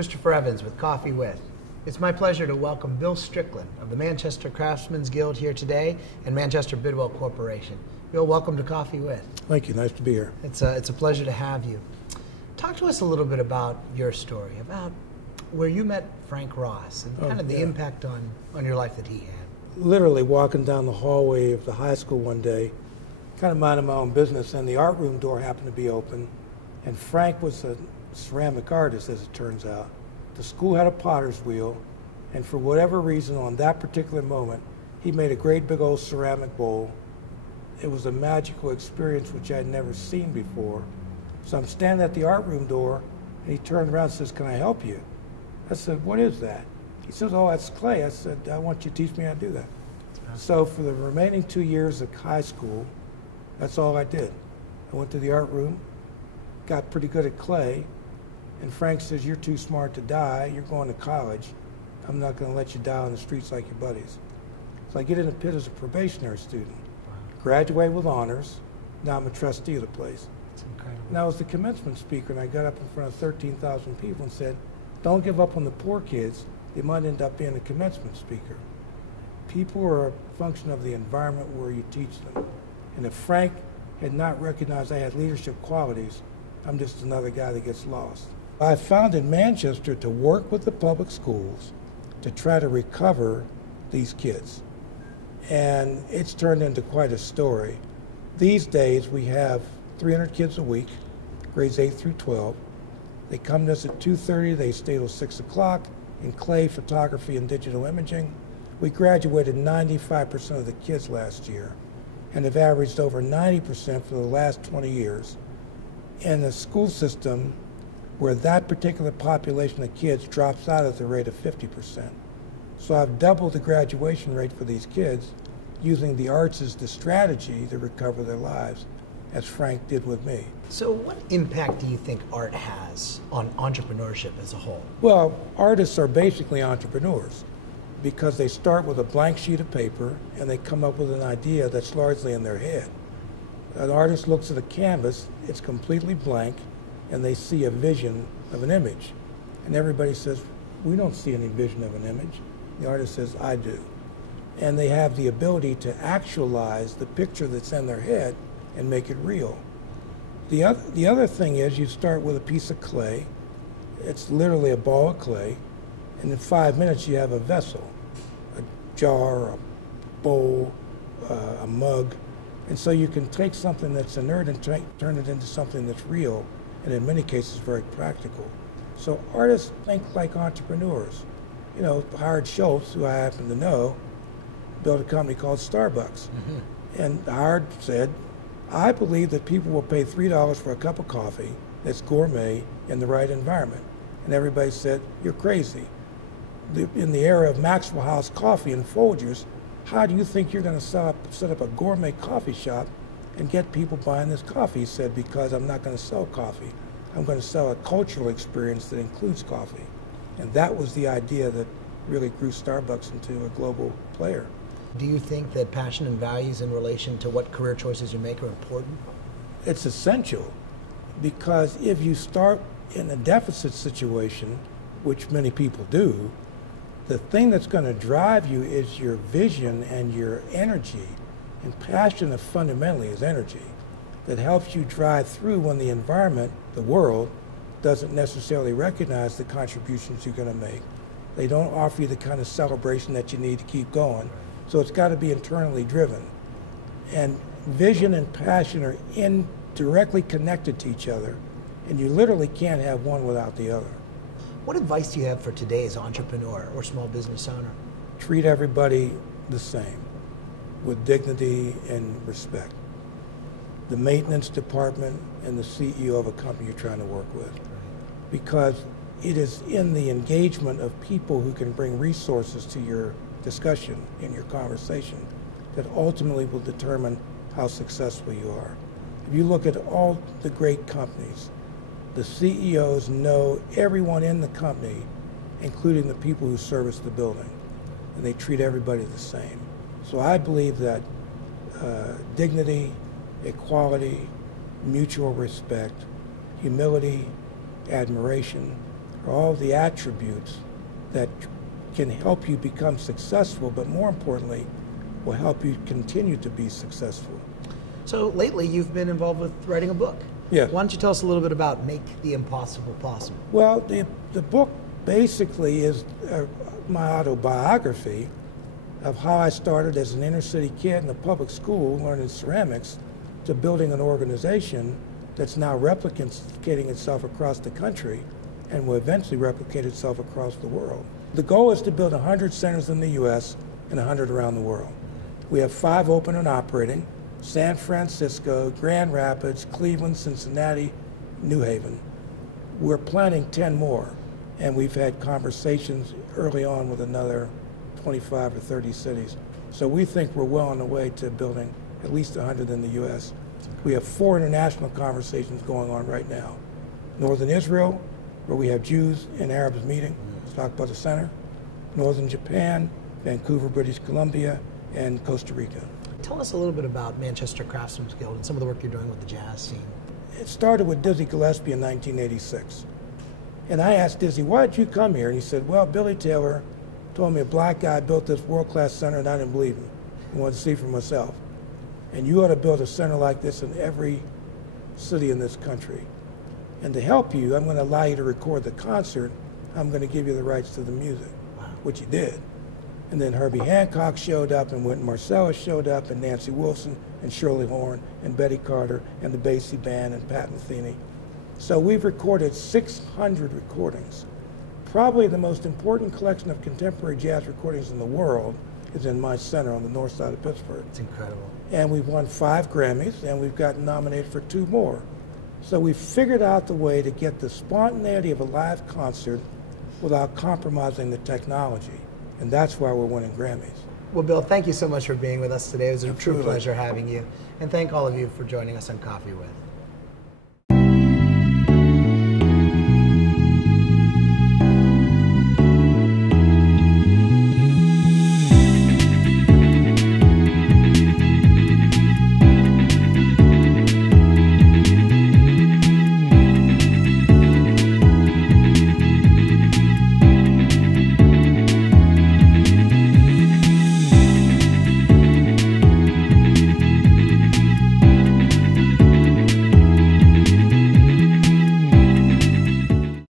Christopher Evans with Coffee With. It's my pleasure to welcome Bill Strickland of the Manchester Craftsmen's Guild here today and Manchester Bidwell Corporation. Bill, welcome to Coffee With. Thank you. Nice to be here. It's a pleasure to have you. Talk to us a little bit about your story, about where you met Frank Ross and kind of the impact on your life that he had. Literally walking down the hallway of the high school one day, kind of minding my own business, and the art room door happened to be open, and Frank was a ceramic artist, as it turns out. The school had a potter's wheel, and for whatever reason, on that particular moment, he made a great big old ceramic bowl. It was a magical experience which I had never seen before. So I'm standing at the art room door, and he turned around and says, "Can I help you?" I said, "What is that?" He says, "Oh, that's clay." I said, "I want you to teach me how to do that." So for the remaining 2 years of high school, that's all I did. I went to the art room, got pretty good at clay, and Frank says, "You're too smart to die. You're going to college. I'm not going to let you die on the streets like your buddies." So I get in the pit as a probationary student, graduate with honors. Now I'm a trustee of the place. That's incredible. And I was the commencement speaker, and I got up in front of 13,000 people and said, "Don't give up on the poor kids. They might end up being a commencement speaker." People are a function of the environment where you teach them. And if Frank had not recognized I had leadership qualities, I'm just another guy that gets lost. I founded Manchester to work with the public schools to try to recover these kids. And it's turned into quite a story. These days we have 300 kids a week, grades 8 through 12. They come to us at 2:30, they stay till 6 o'clock in clay, photography, and digital imaging. We graduated 95% of the kids last year and have averaged over 90% for the last 20 years. In a school system where that particular population of kids drops out at the rate of 50%. So I've doubled the graduation rate for these kids using the arts as the strategy to recover their lives, as Frank did with me. So what impact do you think art has on entrepreneurship as a whole? Well, artists are basically entrepreneurs because they start with a blank sheet of paper and they come up with an idea that's largely in their head. An artist looks at a canvas, it's completely blank, and they see a vision of an image. And everybody says, "We don't see any vision of an image." The artist says, "I do." And they have the ability to actualize the picture that's in their head and make it real. The other thing is you start with a piece of clay. It's literally a ball of clay. And in 5 minutes you have a vessel, a jar, a bowl, a mug. And so you can take something that's inert and turn it into something that's real, and in many cases very practical. So artists think like entrepreneurs. You know, Howard Schultz, who I happen to know, built a company called Starbucks. And Howard said, "I believe that people will pay $3 for a cup of coffee that's gourmet in the right environment." And everybody said, "You're crazy. In the era of Maxwell House coffee and Folgers, how do you think you're going to set up a gourmet coffee shop and get people buying this coffee?" He said, "Because I'm not going to sell coffee. I'm going to sell a cultural experience that includes coffee." And that was the idea that really grew Starbucks into a global player. Do you think that passion and values in relation to what career choices you make are important? It's essential, because if you start in a deficit situation, which many people do, the thing that's going to drive you is your vision and your energy. And passion fundamentally is energy that helps you drive through when the environment, the world, doesn't necessarily recognize the contributions you're going to make. They don't offer you the kind of celebration that you need to keep going. So it's got to be internally driven. And vision and passion are directly connected to each other, and you literally can't have one without the other. What advice do you have for today's entrepreneur or small business owner? Treat everybody the same, with dignity and respect. The maintenance department and the CEO of a company you're trying to work with. Because it is in the engagement of people who can bring resources to your discussion, in your conversation, that ultimately will determine how successful you are. If you look at all the great companies, the CEOs know everyone in the company, including the people who service the building, and they treat everybody the same. So I believe that dignity, equality, mutual respect, humility, admiration are all the attributes that can help you become successful, but more importantly, will help you continue to be successful. So lately you've been involved with writing a book. Yeah. Why don't you tell us a little bit about Make the Impossible Possible? Well, the book basically is my autobiography of how I started as an inner city kid in a public school learning ceramics to building an organization that's now replicating itself across the country and will eventually replicate itself across the world. The goal is to build 100 centers in the U.S. and 100 around the world. We have 5 open and operating: San Francisco, Grand Rapids, Cleveland, Cincinnati, New Haven. We're planning 10 more, and we've had conversations early on with another 25 or 30 cities. So we think we're well on the way to building at least 100 in the U.S. We have 4 international conversations going on right now. Northern Israel, where we have Jews and Arabs meeting, let's talk about the center. Northern Japan, Vancouver, British Columbia, and Costa Rica. Tell us a little bit about Manchester Craftsmen Guild and some of the work you're doing with the jazz scene. It started with Dizzy Gillespie in 1986. And I asked Dizzy, why did you come here? And he said, well, Billy Taylor told me a black guy built this world-class center and I didn't believe him. I wanted to see for myself. And you ought to build a center like this in every city in this country. And to help you, I'm going to allow you to record the concert. I'm going to give you the rights to the music, which he did. And then Herbie Hancock showed up, and Wynton Marsalis showed up, and Nancy Wilson, and Shirley Horn, and Betty Carter, and the Basie Band, and Pat Metheny. So we've recorded 600 recordings. Probably the most important collection of contemporary jazz recordings in the world is in my center on the north side of Pittsburgh. It's incredible. And we've won 5 Grammys, and we've gotten nominated for 2 more. So we've figured out the way to get the spontaneity of a live concert without compromising the technology. And that's why we're winning Grammys. Well, Bill, thank you so much for being with us today. It was a Absolutely. true pleasure having you. And thank all of you for joining us on Coffee With.